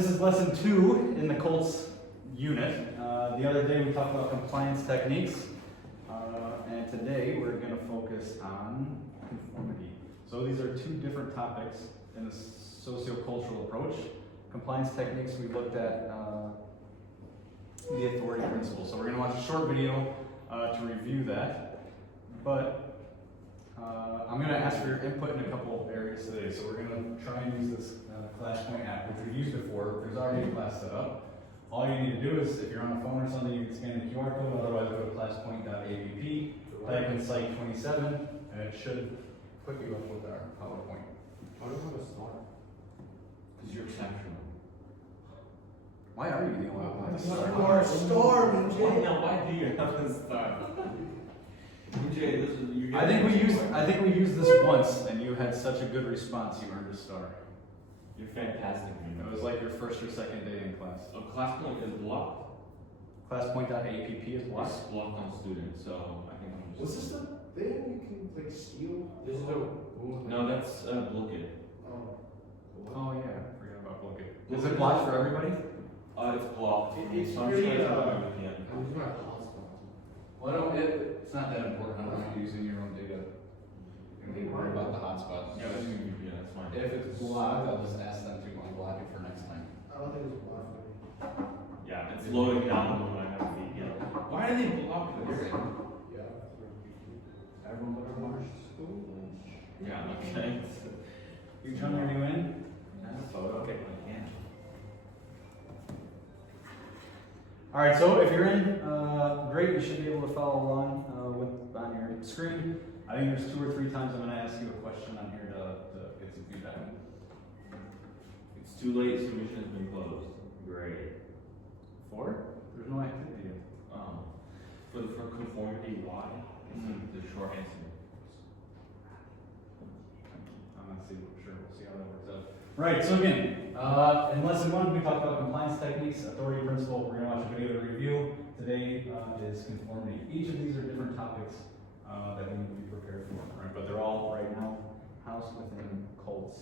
This is lesson 2 in the Colts unit. The other day we talked about compliance techniques, and today we're going to focus on conformity. So these are two different topics in the sociocultural approach. Compliance techniques, we looked at the authority principle. So we're going to watch a short video to review that, but I'm going to ask for your input in a couple of areas today. So we're going to try and use this ClassPoint app, which we've used before. There's already a class set up. All you need to do is, if you're on a phone or something, you can scan the QR code. Otherwise, go to classpoint.app, type in Psych 27, and it should put you up with our PowerPoint. How do I start? Because you're exceptional. Why are you the only one to start? You are a star, DJ. Now, why do you have to start? DJ, this is you. I think we used this once, and you had such a good response. You earned a star. You're fantastic. It was like your first or second day in class. So ClassPoint is blocked. ClassPoint.app is blocked. It's blocked on students, so I think I'm just. Was this the thing you can like steal? This is no, that's block it. Oh yeah, I forgot about block it. Is it blocked for everybody? It's blocked. It's Some pretty, sites uh, are you can't. I was my hotspot. Well, it's not that important. I don't want you using your own data. You don't worry about the hotspots. Yeah, that's gonna be that's fine. If it's blocked, I'll just ask them to unblock it for next time. I don't think it was blocked. Yeah, it's loading down when I have the Why are they blocked? Yeah. Everyone look at Marsh School. Yeah, okay. You John, are you in? Okay. All right, so if you're in, great. You should be able to follow along on your screen. I think there's 2 or 3 times I'm going to ask you a question on here to get some feedback. It's too late. Submission has been closed. Great. 4? There's no activity yet. For conformity, why? It's the short answer. I'm not sure. We'll see how that works out. Right. So again, in lesson 1, we talked about compliance techniques, authority principle. We're going to watch a video to review. Today is conformity. Each of these are different topics that we need to be prepared for. Right? But they're all right now housed within cults.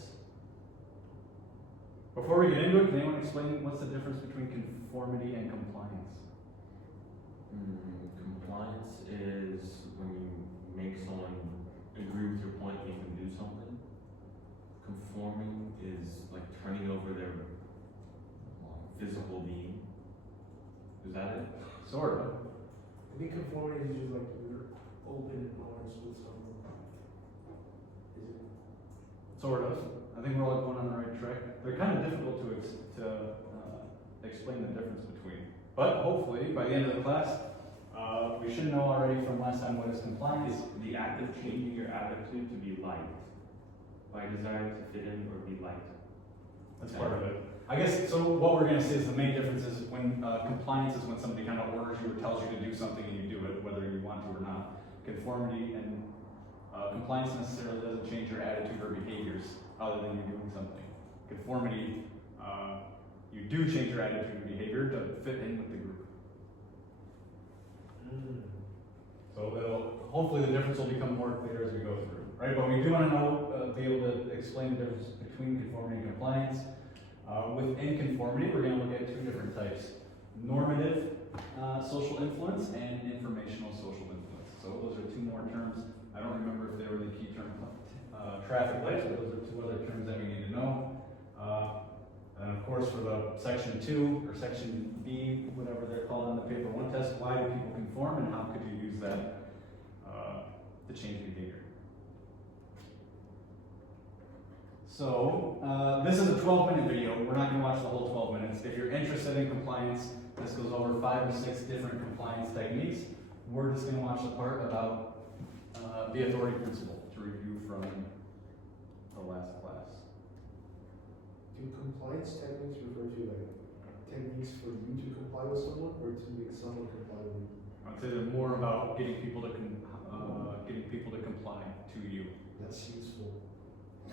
Before we get into it, can anyone explain what's the difference between conformity and compliance? Compliance is when you make someone agree with your point that you can do something. Conforming is like turning over their physical being. Is that it? Sort of. I think conformity is just like you're open and honest with someone. Is it? Sort of. I think we're all going on the right track. They're kind of difficult to explain the difference between. But hopefully, by the end of the class, we should know already from last time what is compliance. Is the act of changing your attitude to be liked by desiring to fit in or be liked. That's part of it. I guess, so what we're going to say is the main difference is when compliance is when somebody kind of orders you or tells you to do something and you do it, whether you want to or not. Conformity and compliance necessarily doesn't change your attitude or behaviors other than you doing something. Conformity, you do change your attitude and behavior to fit in with the group. So hopefully the difference will become more clear as we go through, right? But we do want to know, be able to explain the difference between conformity and compliance. Within conformity, we're going to look at 2 different types: normative social influence and informational social influence. So those are 2 more terms. I don't remember if they were the key terms. Traffic lights, but those are 2 other terms that we need to know. And of course, for the section 2 or section B, whatever they're called on the paper 1 test, why do people conform and how could you use that to change behavior? So this is a 12-minute video. We're not going to watch the whole 12 minutes. If you're interested in compliance, this goes over 5 or 6 different compliance techniques. We're just going to watch the part about the authority principle to review from the last class. Do compliance techniques refer to like techniques for you to comply with someone or to make someone comply with you? I'd say they're more about getting people to comply to you. That's useful.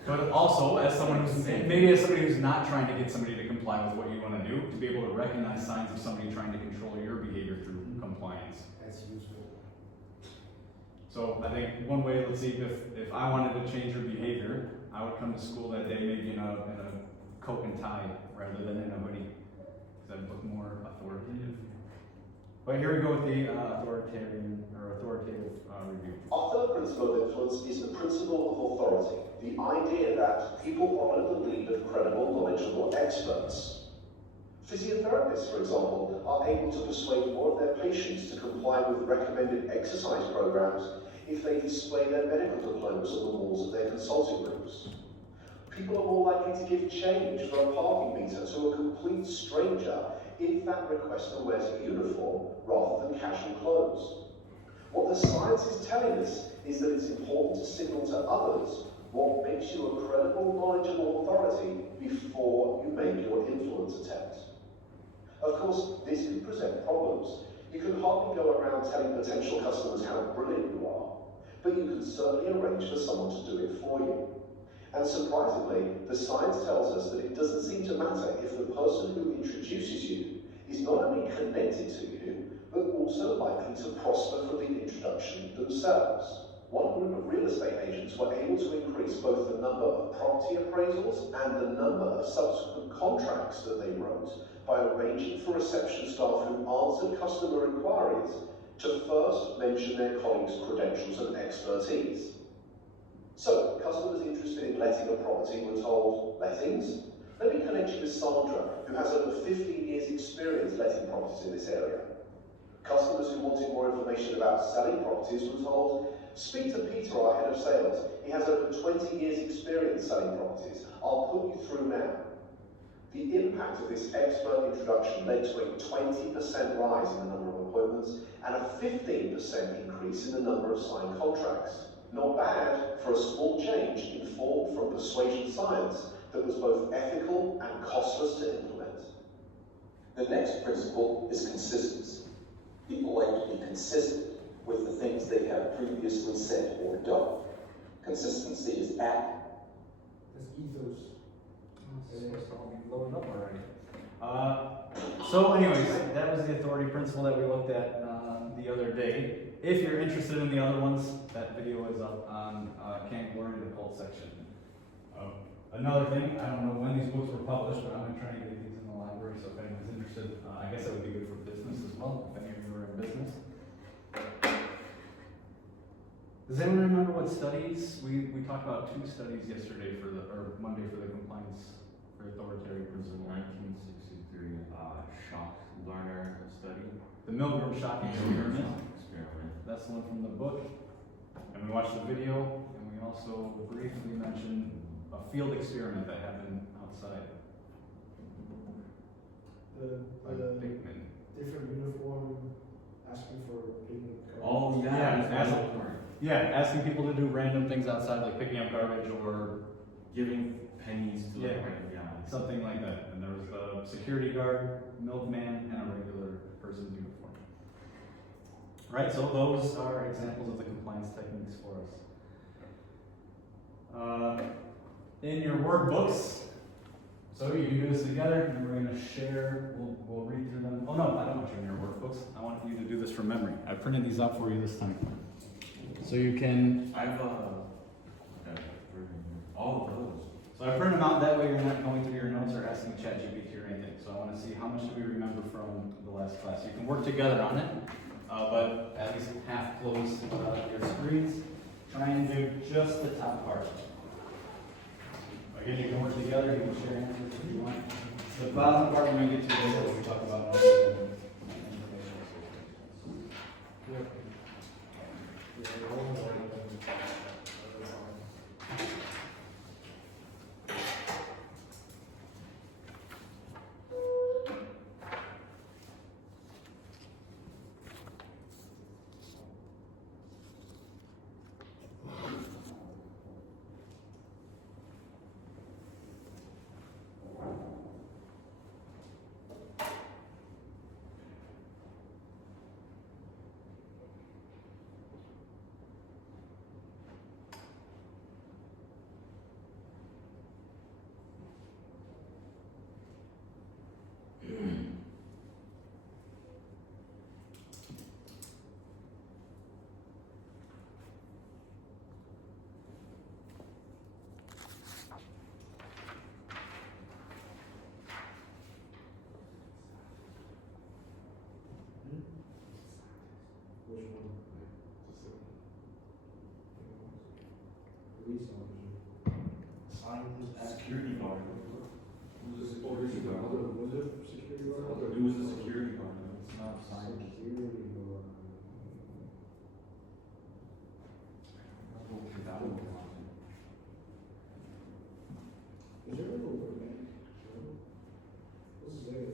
But also, as someone who's not trying to get somebody to comply with what you want to do, to be able to recognize signs of somebody trying to control your behavior through compliance. That's useful. So I think one way, let's see, if I wanted to change your behavior, I would come to school that day maybe in a coat and tie rather than in a hoodie, because I look more authoritative. But here we go with the authoritative review. Our third principle of influence is the principle of authority, the idea that people follow the lead of credible, knowledgeable experts. Physiotherapists, for example, are able to persuade more of their patients to comply with recommended exercise programs if they display their medical diplomas on the walls of their consulting rooms. People are more likely to give change for a parking meter to a complete stranger if that requester wears a uniform rather than casual clothes. What the science is telling us is that it's important to signal to others what makes you a credible, knowledgeable authority before you make your influence attempt. Of course, this can present problems. You can hardly go around telling potential customers how brilliant you are, but you can certainly arrange for someone to do it for you. And surprisingly, the science tells us that it doesn't seem to matter if the person who introduces you is not only connected to you, but also likely to prosper from the introduction themselves. One group of real estate agents were able to increase both the number of property appraisals and the number of subsequent contracts that they wrote by arranging for reception staff who answered customer inquiries to first mention their colleagues' credentials and expertise. So, customers interested in letting a property were told, lettings? Let me connect you with Sandra, who has over 15 years' experience letting properties in this area. Customers who wanted more information about selling properties were told, speak to Peter, our head of sales. He has over 20 years' experience selling properties. I'll put you through now. The impact of this expert introduction led to a 20% rise in the number of appointments and a 15% increase in the number of signed contracts. Not bad for a small change informed from persuasion science that was both ethical and costless to implement. The next principle is consistency. People like to be consistent with the things they have previously said or done. Consistency is accurate. That's ethos. It's all be loaded up already. So anyways, that was the authority principle that we looked at the other day. If you're interested in the other ones, that video is up on Camp Glory, the cult section. Another thing, I don't know when these books were published, but I'm going to try and get these in the library, so if anyone's interested, I guess that would be good for business as well, if any of you are in business. Does anyone remember what studies? We talked about 2 studies yesterday or Monday for the compliance for authoritarian It was principle. a 1963 shock learner study. The Milgram shock experiment. Experiment. That's the one from the book. And we watched the video, and we also briefly mentioned a field experiment that happened outside. The Bickman. different uniform asking for payment. Oh Yeah, yeah, Yeah, asking people to do random things outside, like picking up garbage or giving pennies to Yeah. yeah. something like that. And there was a security guard, milkman, and a regular person's uniform. Right, so those are examples of the compliance techniques for us. In your workbooks, so you can do this together, and we're going to share, we'll read through them. Oh no, I don't want you in your workbooks. I want you to do this from memory. I printed these out for you this time. So you can, I've all of those. so I print them out, that way you're not going through your notes or asking ChatGPT or anything. So I want to see how much do we remember from the last class. You can work together on it, but at least half close your screens. Try and do just the top part. Again, you can work together, you can share answers if you want. The bottom part we're going to get to later when we talk about notes and information. Security guard. Was it security guard? Was it security guard? It was a security guard. It's not signed. Security guard. That would be awesome. Is there like a word bank? What's there?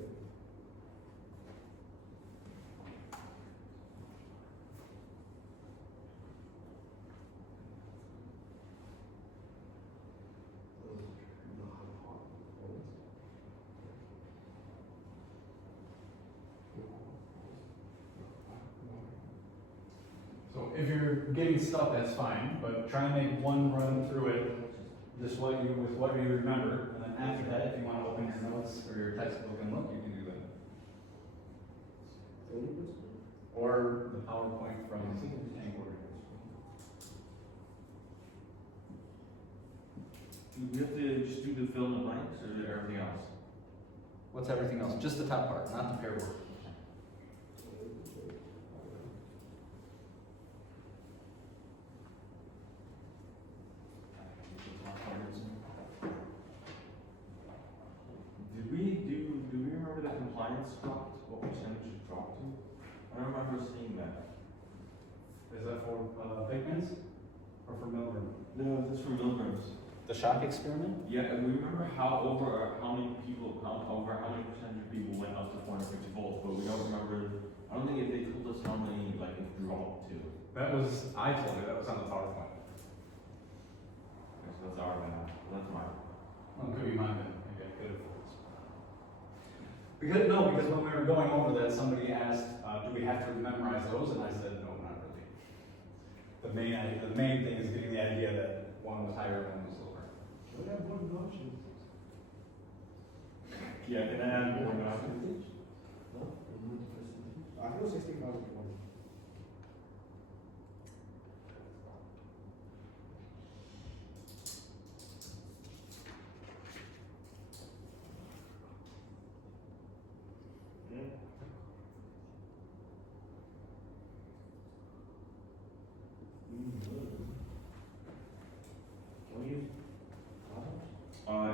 So if you're getting stuck, that's fine, but try and make one run through it, just with what you remember, and then after that, if you want to open your notes or your textbook and look, you can do that. Or the PowerPoint from Angkor. Do we have to just do the fill in the blanks or everything else? What's everything else? Just the top part, not the pair word. Do we remember the compliance dropped? What percentage it dropped to? I don't remember seeing that. Is that for Pigments or for Milgram? No, that's for Milgram's. The shock experiment? Yeah, and we remember how many percentage of people went up to 450 volts, but we don't remember. I don't think if they told us how many like it dropped to. That was, I told you, that was on the PowerPoint. Okay, so that's our bad. That's mine. Well, it could be mine then. Maybe I could have. Because when we were going over that, somebody asked, do we have to memorize those? And I said, no, not really. The main thing is getting the idea that one was higher and one was lower. We have one option. Yeah, can I add more now? No? I feel 65 is one.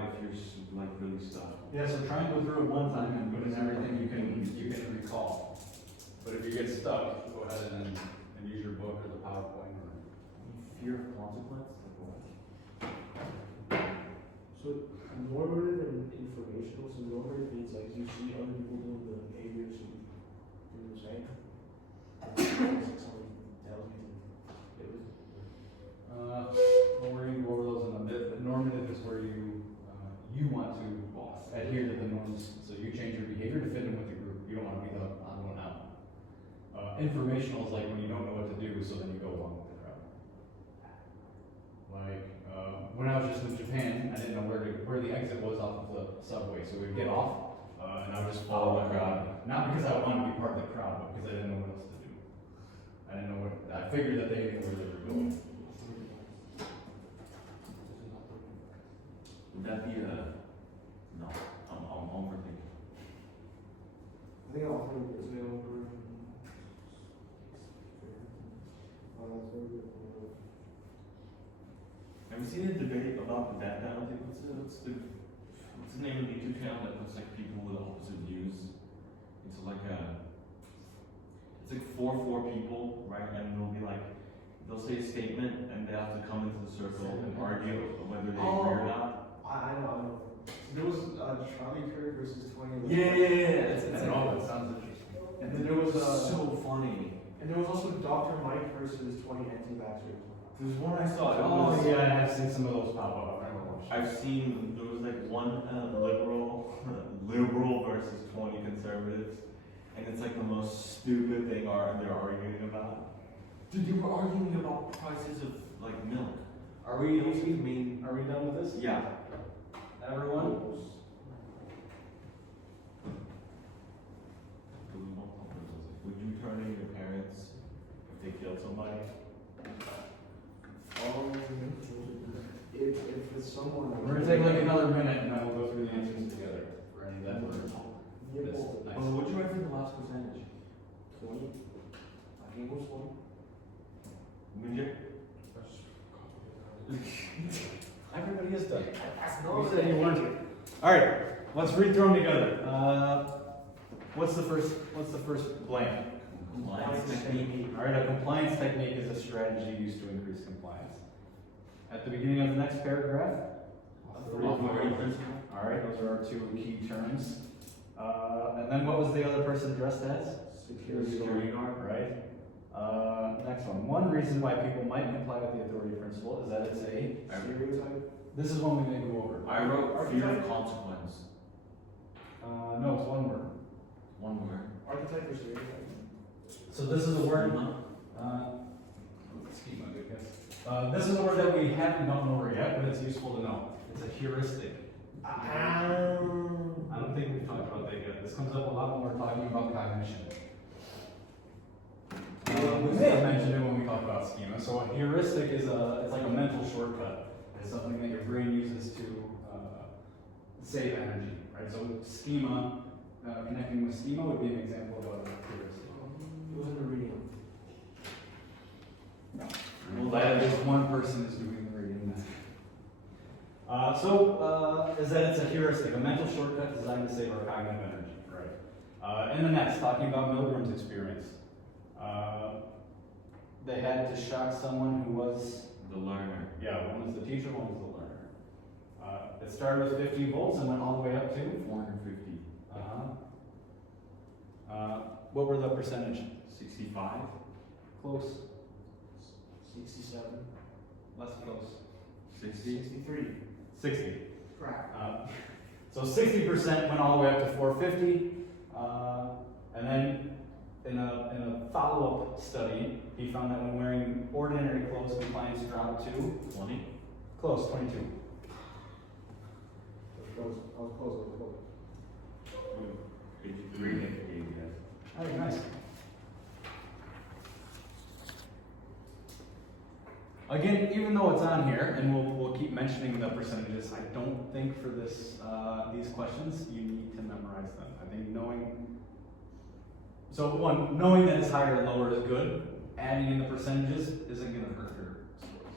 If you're like really stuck. Yeah, so try and go through it one time and put in everything you can recall. But if you get stuck, go ahead and use your book or the PowerPoint or. Fear of consequence? So normative and informational. So normative means like you see other people doing the behavior, so you do the same. It's like somebody tells you to do it. Well, we're going to go over those in a bit, but normative is where you want to adhere to the norms, so you change your behavior to fit in with the group. You don't want to be the odd one out. Informational is like when you don't know what to do, so then you go along with the crowd. Like when I was just in Japan, I didn't know where the exit was off of the subway, so we'd get off, and I would just follow the crowd. Not because I wanted to be part of the crowd, but because I didn't know what else to do. I didn't know what. I figured that they knew where they were going. Would that be a no? I'm overthinking. I think I'll offer it as an over. That's very good. Have you seen a debate about the death penalty? What's the name of the YouTube channel that puts like people with opposite views? It's like 4 people, right? And they'll be like, they'll say a statement and they have to come into the circle and argue whether they agree or not. I know. There was Charlie Kirk versus 20. Yeah. That sounds interesting. And then there was so funny. and there was also Dr. Mike versus 20 anti-vaxxers. There's one I saw. Oh yeah, I've seen some of those pop up. I remember watching. I've seen there was like one liberal versus 20 conservatives, and it's like the most stupid thing they're arguing about. Dude, they were arguing about prices of like milk. Are we done with this? Yeah. Everyone? Would you turn in your parents if they killed somebody? If it's someone. We're gonna take like another minute and then we'll go through the answers together for any that were missed. Nice. What'd you write for the last percentage? 20. I think it was 20. Midget? Everybody is done. No, All right, let's read through them together. What's the first blank? Compliance technique. All right, a compliance technique is a strategy used to increase compliance. At the beginning of the next paragraph, Authority principle. all right, those are our two key terms. And then what was the other person dressed as? Security guard. Right. Next one. One reason why people might comply with the authority principle is that it's a. Stereotype. This is one we may go over. I wrote fear of consequence. No, it's one word. One word. Archetype or stereotype? So this is a word. Schema, I guess. This is a word that we haven't gone over yet, but it's useful to know. It's a heuristic. I don't think we've talked about that yet. This comes up a lot when we're talking about cognition. We may have mentioned it when we talk about schema. So a heuristic is it's like a mental shortcut. It's something that your brain uses to save energy, right? So schema, connecting with schema would be an example of a heuristic. It was in the reading. Well, that at least one person is doing the reading. Is that it's a heuristic, a mental shortcut designed to save our cognitive energy, right? In the next, talking about Milgram's experience. They had to shock someone who was The learner. yeah, one was the teacher, one was the learner. It started with 15 volts and went all the way up to 450. what were the percentage? 65. Close, 67. less close. 60. 63. 60. Crap. So 60% went all the way up to 450, and then in a follow-up study, he found that when wearing ordinary clothes, compliance dropped to 20. close, 22. I was close. 53. 88, yes. All right, nice. Again, even though it's on here, and we'll keep mentioning the percentages, I don't think for this these questions you need to memorize them. I think knowing that it's higher or lower is good. Adding in the percentages isn't going to hurt your scores.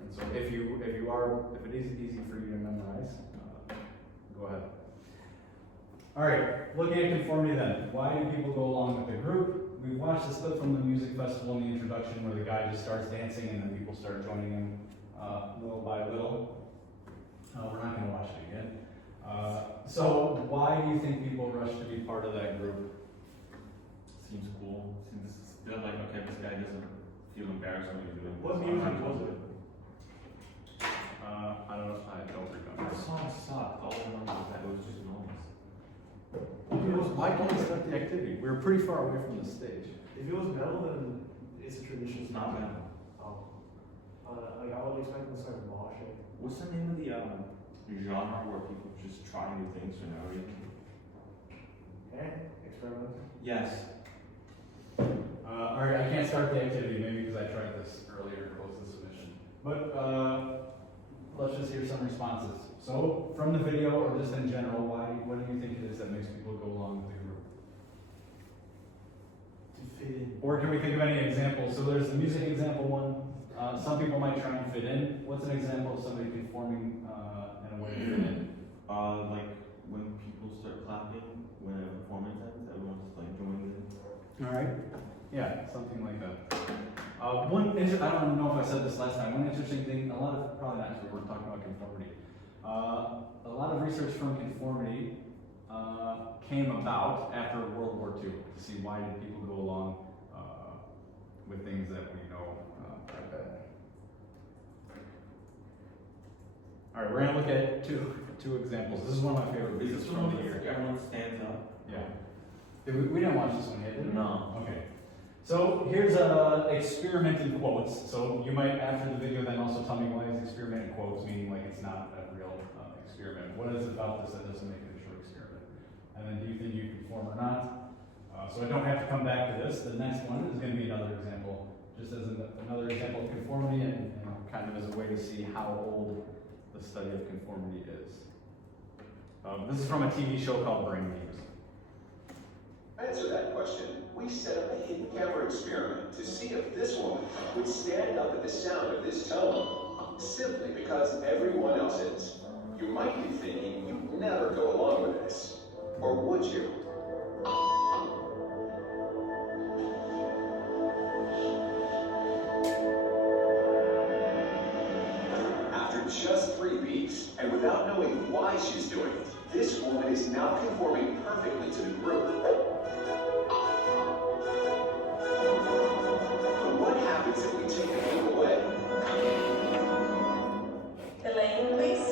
And so if it is easy for you to memorize, go ahead. All right, looking at conformity then. Why do people go along with the group? We watched this clip from the music festival in the introduction where the guy just starts dancing and then people start joining him little by little. We're not going to watch it again. So why do you think people rush to be part of that group? Seems cool. They're like, okay, this guy doesn't feel embarrassed when he's doing this. What music was it? I don't remember. The song sucked. All I remember was that it was just noise. Why can't we start the activity? We were pretty far away from the stage. If it was metal, then it's a tradition. It's not metal. Oh. Like I would expect them to start moshing. What's the name of the genre where people just try new things for no reason? Experiment. Yes. All right, I can't start the activity maybe because I tried this earlier and closed the submission. But let's just hear some responses. So from the video or just in general, what do you think it is that makes people go along with the group? To fit in. Or can we think of any examples? So there's the music example one. Some people might try and fit in. What's an example of somebody conforming in a way to fit in? Like when people start clapping when a performance ends, everyone's just like joins in. All right. Yeah, something like that. I don't know if I said this last time. One interesting thing, probably not, because we're talking about conformity. A lot of research from conformity came about after World War II to see why did people go along with things that we know are bad. All right, we're gonna look at two examples. This is one of my favorite Is videos this from one the year. everyone stands up? Yeah. We didn't watch this one yet, did we? No. Okay. So here's a experiment in quotes. So you might, after the video, then also tell me why it's experiment in quotes, meaning like it's not a real experiment. What is it about this that doesn't make it a true experiment? And then do you think you conform or not? So I don't have to come back to this. The next one is going to be another example, just as another example of conformity and kind of as a way to see how old the study of conformity is. This is from a TV show called Brain Games. To answer that question, we set up a hidden camera experiment to see if this woman would stand up at the sound of this tone, simply because everyone else is. You might be thinking, never go along with this. Or would you? After just 3 weeks, and without knowing why she's doing it, this woman is now conforming perfectly to the group. But what happens if we take the group away? Elaine, please.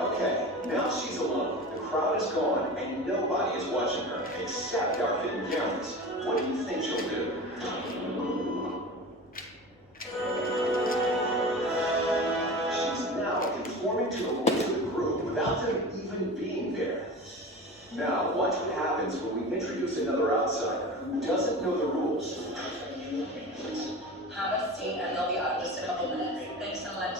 Okay, now she's alone. The crowd is gone, and nobody is watching her, except our hidden cameras. What do you think she'll do? She's now conforming to the rules of the group without them even being there. Now, watch what happens when we introduce another outsider who doesn't know the rules. Have a seat and they'll be out in just a couple minutes. Thanks so much.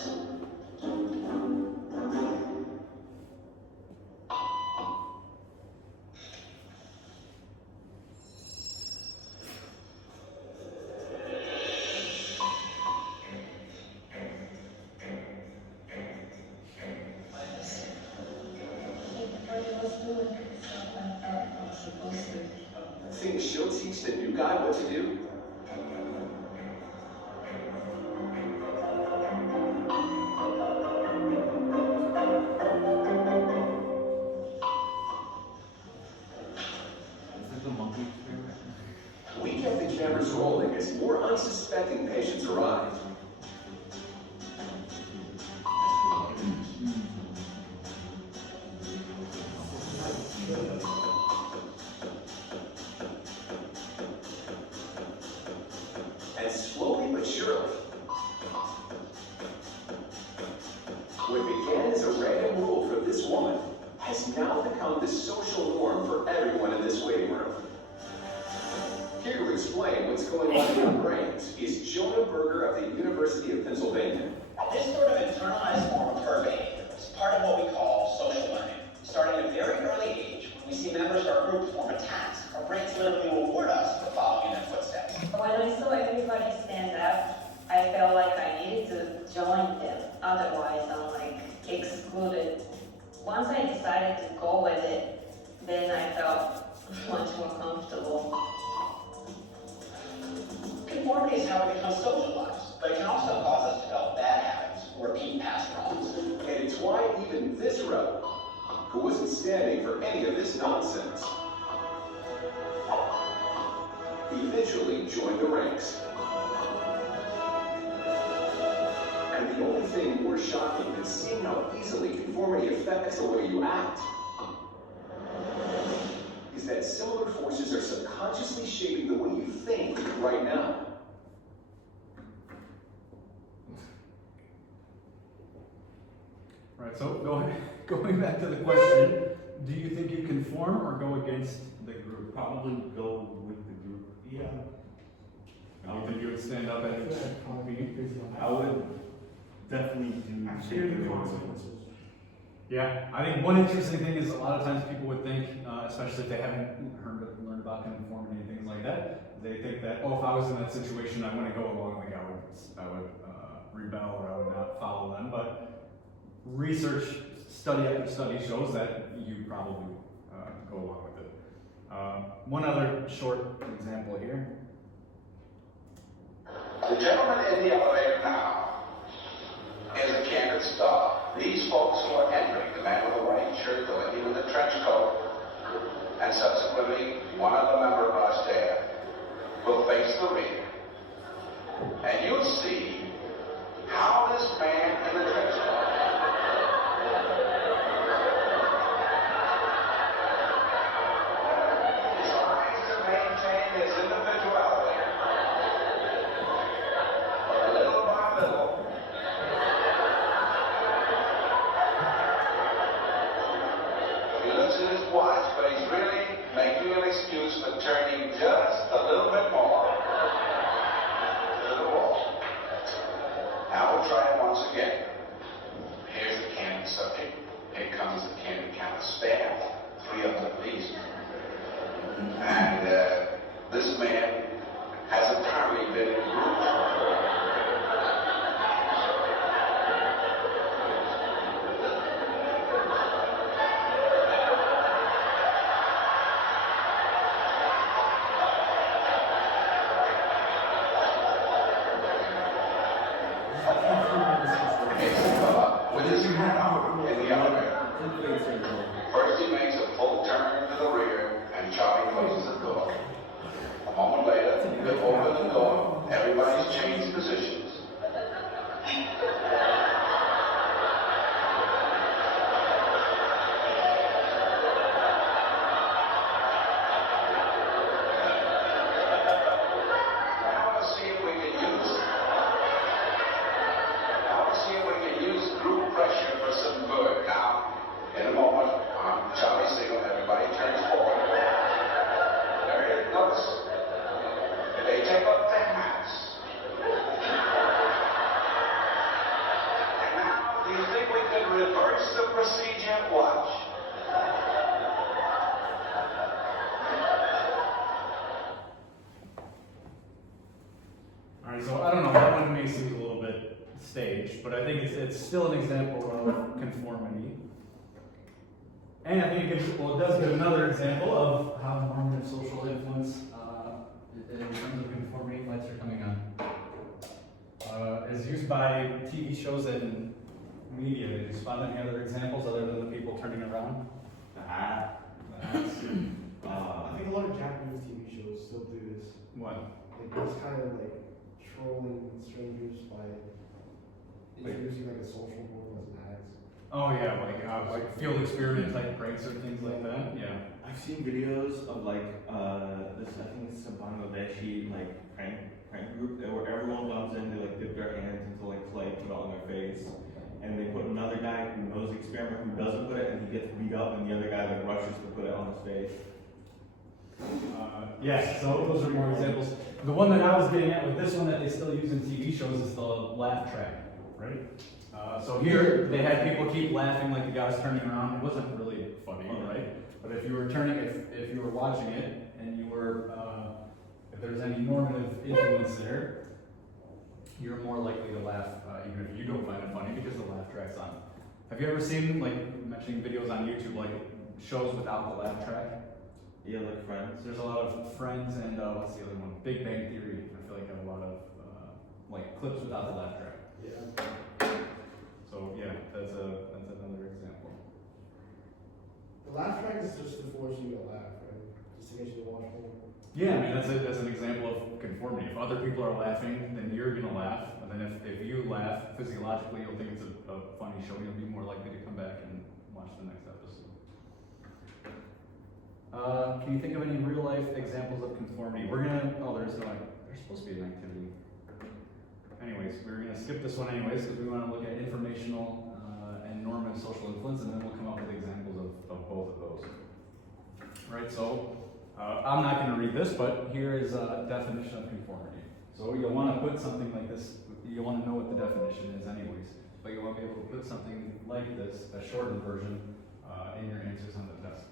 Think she'll teach the new guy what to do? Is this the monkey experiment? We get the cameras rolling as more unsuspecting patients arrive. And slowly but surely, what began as a random rule for this woman has now become the social norm for everyone in this waiting room. Here to explain what's going on in your brains is Jonah Berger of the University of Pennsylvania. This sort of internalized form of herd behavior is part of what we call social learning. Starting at a very early age, when we see members of our group perform a task, our brains literally reward us for following in their footsteps. When I saw everybody stand up, I felt like I needed to join them. Otherwise, I'm like excluded. Once I decided to go with it, then I felt much more comfortable. Conformity is how we become socialized, but it can also cause us to develop bad habits or repeat past wrongs. And it's why even this rebel, who wasn't standing for any of this nonsense, eventually joined the ranks. And the only thing more shocking than seeing how easily conformity affects the way you act is that similar forces are subconsciously shaping the way you think right now. Right, so going back to the question, do you think you conform or go against the group? Probably go with the group. Yeah. I don't think you would stand up at I would definitely do. Share the consequences. Yeah, I think one interesting thing is a lot of times people would think, especially if they haven't learned about conformity and things like that, they think that, oh, if I was in that situation, I wouldn't go along, like I would rebel or I would not follow them. But research, study after study shows that you probably go along with it. One other short example here. The gentleman in the elevator now is a candid star. These folks who are entering, the man with the white shirt, the lady with the trench coat, and subsequently one other member of our staff, will face the rear. And you'll see how this man in the trench coat tries to maintain his individuality. Little by little, he looks at his watch, but he's really making an excuse for turning just a little bit more to the wall. once again, here's the candid subject. Here comes the candid counter staff, 3 of them at least. And this man has apparently been in group. With his hat on in the elevator. First he makes a full turn to the rear and Charlie closes the door. A moment later, they open the door, everybody's changed positions. I want to see if we can use group pressure for some good. Now, in a moment, on Charlie's signal, everybody turns forward. There it is. Notice. They take off their hats. And now, do you think we could reverse the procedure? Watch. All right, so I don't know, that one may seem a little bit staged, but I think it's still an example of conformity. And I think it does give another example of how normative social influence, in terms of conformity, lights are coming on, is used by TV shows and media. Did you spot any other examples other than the people turning around? Ah. I think a lot of Japanese TV shows still do this. What? Like, it's kind of like trolling strangers by introducing like a social norm as ads. Oh yeah, like field experiment type pranks or things like that. Yeah. I've seen videos of like this, I think it's a Bangladeshi like prank group where everyone comes in, they like dip their hands into like clay, put it on their face, and they put another guy who knows the experiment who doesn't put it, and he gets beat up, and the other guy like rushes to put it on his face. Yes, so those are more examples. The one that I was getting at with this one that they still use in TV shows is the laugh track, right? So here they had people keep laughing like the guy was turning around. It wasn't really funny, right? But if you were if you were watching it and you were, if there's any normative influence there, you're more likely to laugh even if you don't find it funny because the laugh track's on. Have you ever seen, like, mentioning videos on YouTube, like shows without the laugh track? Yeah, like Friends. There's a lot of Friends and what's the other one? Big Bang Theory. I feel like have a lot of like clips without the laugh track. Yeah. So yeah, that's another example. The laugh track is just to force you to laugh, right? Just to get you to watch more. Yeah, I mean that's an example of conformity. If other people are laughing, then you're gonna laugh, and then if you laugh physiologically, you'll think it's a funny show. You'll be more likely to come back and watch the next episode. Can you think of any real life examples of conformity? There's supposed to be an activity. Anyways, we're gonna skip this one anyways because we want to look at informational and normative social influence, and then we'll come up with examples of both of those. Right, so I'm not gonna read this, but here is a definition of conformity. So you'll want to put something like this, you'll want to know what the definition is anyways, but you want to be able to put something like this, a shortened version, in your answers on the test.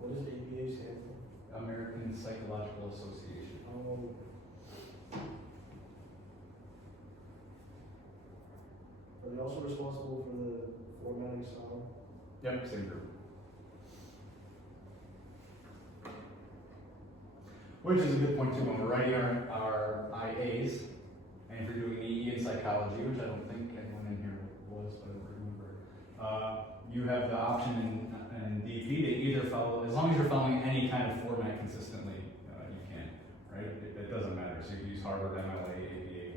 What does APA stand for? American Psychological Association. Are they also responsible for the formatting style? Yep, same group. Which is a good point too, when we're writing our IAs, and if you're doing EE in psychology, which I don't think anyone in here was, but I don't remember, you have the option in DP to either follow, as long as you're following any kind of format consistently, you can, right? It doesn't matter, so you can use Harvard, MLA, ABA,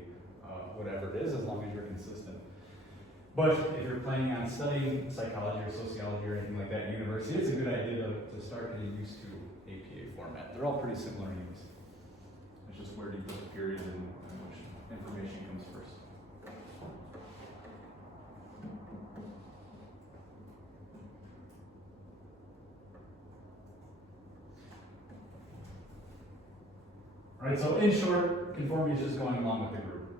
whatever it is, as long as you're consistent. But if you're planning on studying psychology or sociology or anything like that at university, it's a good idea to start getting used to APA format. They're all pretty similar anyways. It's just where do you put the period and which information comes first. Right, so in short, conformity is just going along with the group.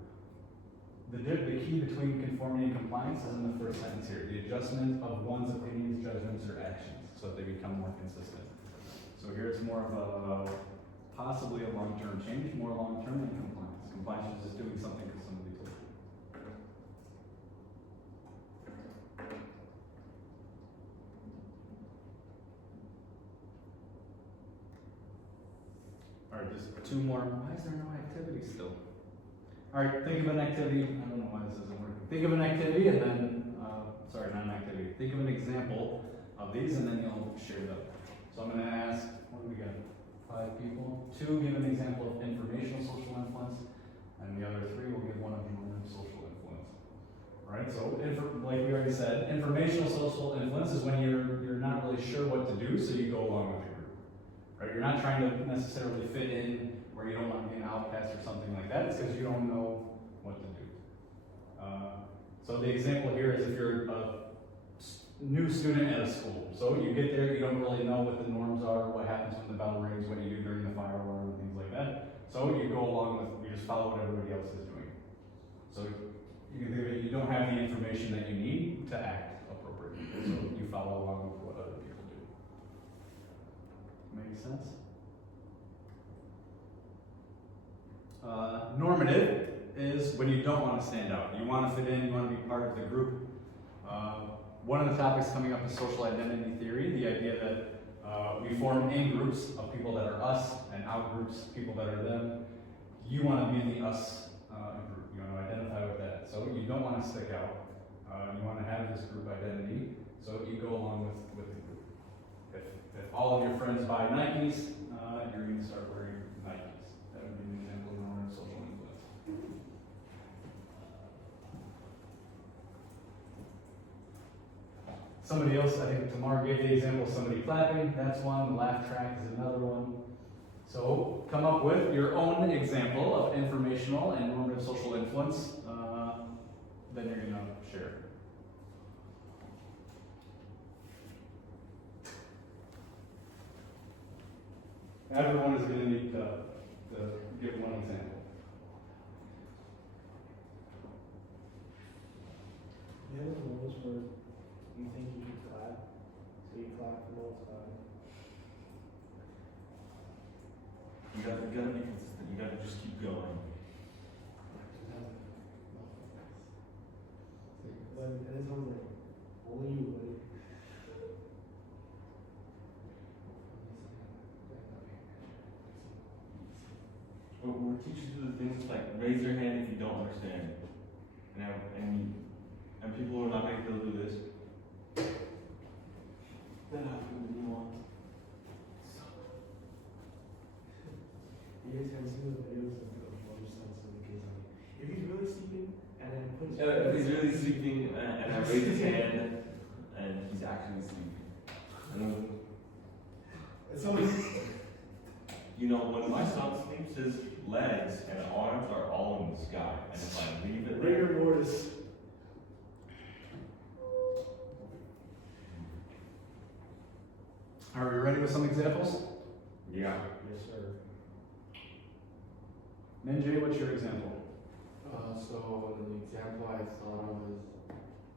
The key between conformity and compliance is in the first sentence here, the adjustment of one's opinions, judgments, or actions, so that they become more consistent. So here it's more of a, possibly a long-term change, more long-term than compliance. Compliance is just doing something because somebody told you. All right, just two more. Why is there no activity still? All right, think of an activity. I don't know why this isn't working. Think of an activity and then, sorry, not an activity. Think of an example of these and then you'll share them. So I'm going to ask, what do we got? 5 people. 2 give an example of informational social influence, and the other 3 will give one of normative social influence. All right, so like we already said, informational social influence is when you're not really sure what to do, so you go along with the group. Right, you're not trying to necessarily fit in where you don't want to be an outcast or something like that. It's because you don't know what to do. So the example here is if you're a new student at a school. So you get there, you don't really know what the norms are, what happens when the bell rings, what you do during the fire alarm, and things like that. So you go along with, you just follow what everybody else is doing. So you can think of it, you don't have the information that you need to act appropriately. So you follow along with what other people do. Make sense? Normative is when you don't want to stand out. You want to fit in, you want to be part of the group. One of the topics coming up is social identity theory, the idea that we form in-groups of people that are us and out-groups, people that are them. You want to be in the us group. You want to identify with that. So you don't want to stick out. You want to have this group identity, so you go along with the group. If all of your friends buy Nikes, you're going to start wearing Nikes. That would be an example of normative social influence. Somebody else, I think Tamar gave the example of somebody clapping. That's one. The laugh track is another one. So come up with your own example of informational and normative social influence. Then you're going to share. Everyone is going to need to give one example. You have moments where you think you should clap, so you clap the whole time. You gotta be consistent. You gotta just keep going. But and it's only like, only you, buddy. We're teachers do the things like raise your hand if you don't understand, and people are not going to be able to do this. That happened when you want. You guys have seen the videos of the mother sons of the kids like, if he's really sleeping, and then put his If he's really sleeping, and I raise his hand, and he's actually sleeping. And somebody. you know, when my son sleeps, his legs and arms are all in the sky, and if I leave it there, Rigor mortis. Are we ready with some examples? yeah. Yes, sir. Ninja, what's your example? So the example I thought of is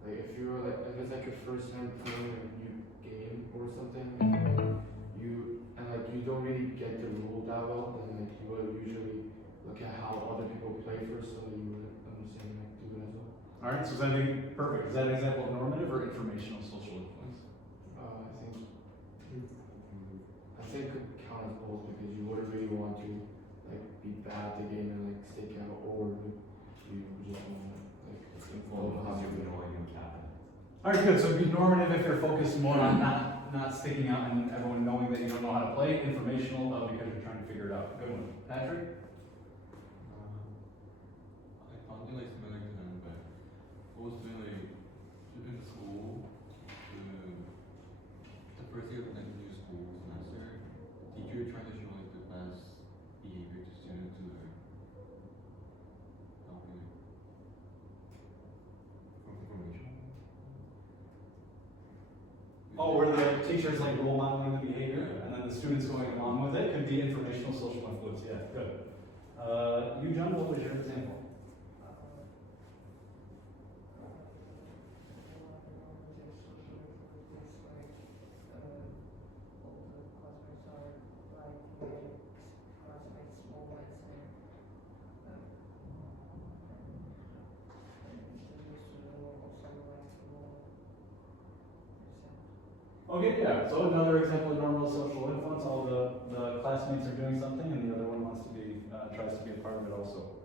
like if you were like if it's like your first time playing a new game or something, and you don't really get the rule that well, then like you would usually look at how other people play first, so that you would understand like do it as well. All right, so is that perfect? Is that an example of normative or informational social influence? I think it could count as both because you wouldn't really want to like be bad at the game and like stick out, or you just want to like It's informal because you have no idea what's happening. All right, good. So it'd be normative if you're focused more on not sticking out and everyone knowing that you don't know how to play. Informational because you're trying to figure it out. Good one. Patrick? I found it like similar to him, but I was doing like in school, the first year of like new school semester, teacher trying to show like the class behavior to students to like helping from information. Oh, where the teacher's like role modeling the behavior and then the students going along with it could be informational social influence. Yeah, good. You, John, what was your example? Okay, yeah, so another example of normal social influence, all the classmates are doing something and the other one wants to be, tries to be a part of it also.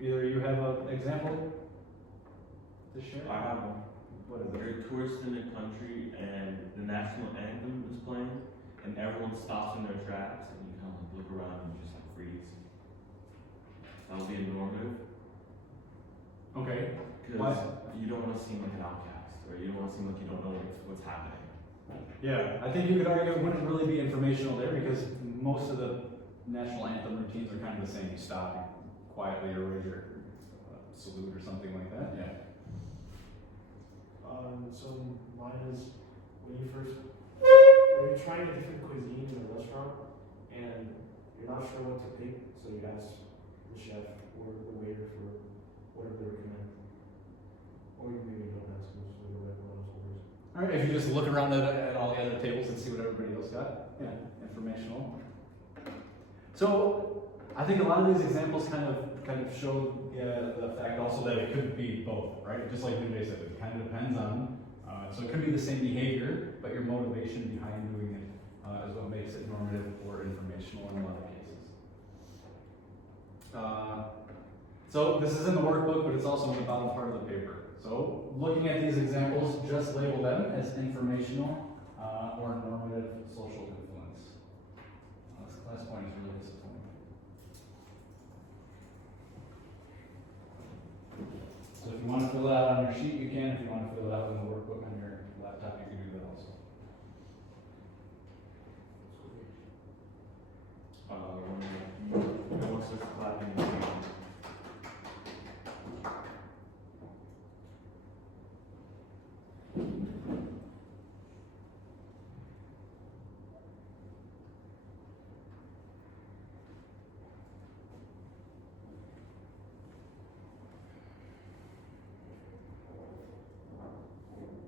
Either you have an example to share? I have one. What is it? You're a tourist in a country and the national anthem is playing and everyone stops in their tracks and you kind of like look around and just like freeze. That would be a normative. Okay. Because you don't want to seem like an outcast, or you don't want to seem like you don't know what's happening. Yeah, I think you could argue it wouldn't really be informational there because most of the national anthem routines are kind of the same. You stop, you quietly or raise your salute or something like that. Yeah. So mine is when you're trying a different cuisine in a restaurant and you're not sure what to pick, so you ask the chef or the waiter for whatever they recommend. Or you maybe don't ask them, so you let one else orders. All right, if you just look around at all the other tables and see what everybody else got. Yeah, informational. So I think a lot of these examples kind of show the fact also that it could be both, right? Just like Minjay said, it kind of depends on. So it could be the same behavior, but your motivation behind doing it is what makes it normative or informational in a lot of cases. So this is in the workbook, but it's also in the bottom part of the paper. So looking at these examples, just label them as informational or normative social influence. This class point is really disappointing. So if you want to fill it out on your sheet, you can. If you want to fill it out in the workbook on your laptop, you can do that also. When one starts clapping,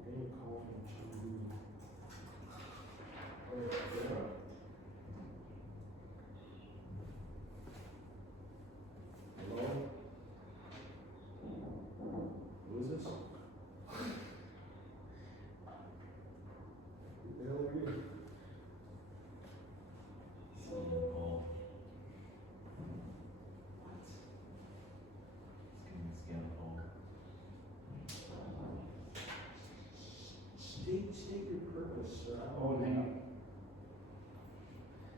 Getting a call from Chengdu. Yeah. Hello? Who is this? Who the hell are you? State your purpose, sir. Oh, hang on.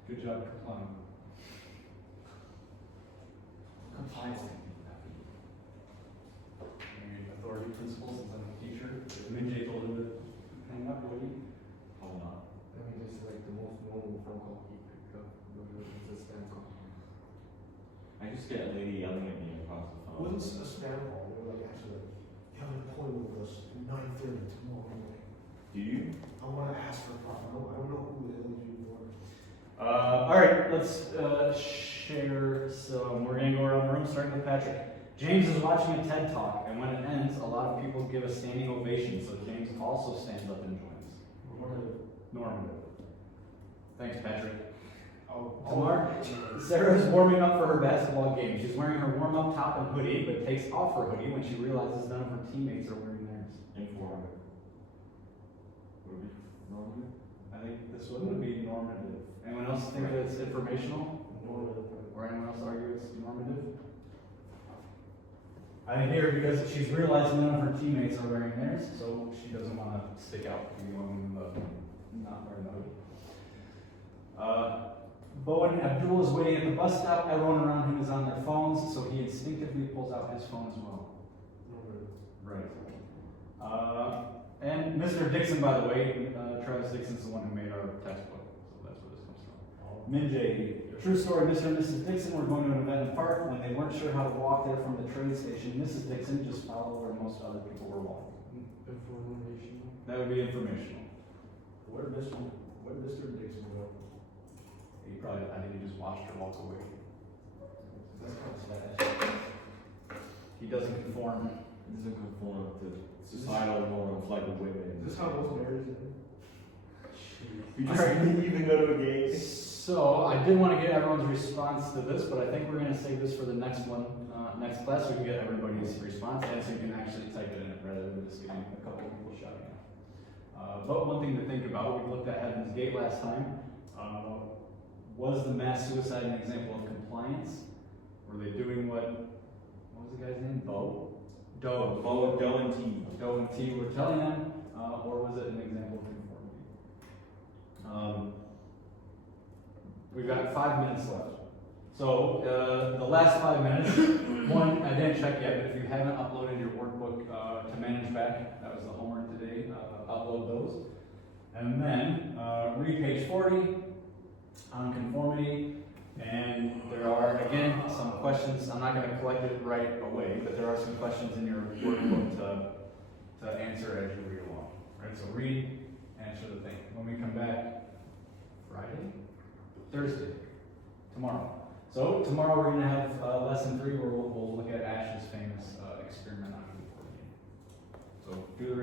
Good job complying. compliance. Maybe authority principles since I'm a teacher. Minjay told him to hang up, would he? Hold on. I mean, this is like the most normal phone call he picked up. It's a spam call. I just get a lady yelling at me across the It phone. wasn't a spam call. They were like, actually, you have an appointment with us at 9:30 tomorrow morning. Do you? I want to ask for a problem. I don't know who the hell you are. All right, let's share some. We're gonna go around the room, starting with Patrick. James is watching a TED Talk, and when it ends, a lot of people give a standing ovation, so James also stands up and joins. Normative. Thanks, Patrick. Tamar, Sarah's warming up for her basketball game. She's wearing her warm-up top and hoodie, but takes off her hoodie when she realizes none of her teammates are wearing theirs. Informative. Would it be normative? I think this one would be normative. Anyone else think that it's informational? Or anyone else argue it's normative? I think here because she's realizing none of her teammates are wearing theirs, so she doesn't want to stick out, be one not wearing the hoodie. Bo and Abdul is waiting at the bus stop. Everyone around him is on their phones, so he instinctively pulls out his phone as well. Right. And Mr. Dixon, by the way, Travis Dixon's the one who made our textbook, so that's where this comes from. Minjay, true story, Mr. and Mrs. Dixon were going to an event in the park. When they weren't sure how to walk there from the train station, Mrs. Dixon just followed where most other people were walking. Informational. That would be informational. Where did Mr. Dixon go? I think he just watched her walk away. That's kind of sad. He doesn't conform. It doesn't conform to societal norms like women. Is this how most marriages end? You just even go to a gay. So I did want to get everyone's response to this, but I think we're going to save this for the next one, next class, so we can get everybody's response, and so you can actually type it in it rather than just getting a couple people shouting out. But one thing to think about, we looked at Heaven's Gate last time. Was the mass suicide an example of compliance? Were they doing what was the guy's name? Doe and T were telling them, or was it an example of conformity? We've got 5 minutes left. So the last 5 minutes, one, I didn't check yet, but if you haven't uploaded your workbook to manage back, that was the homework today, upload those. And then read page 40 on conformity. And there are, again, some questions. I'm not going to collect it right away, but there are some questions in your workbook to answer as you read along. Right? So read, answer the thing. When we come back, Thursday, tomorrow. So tomorrow we're going to have lesson 3 where we'll look at Asch's famous experiment on conformity. So do the reading.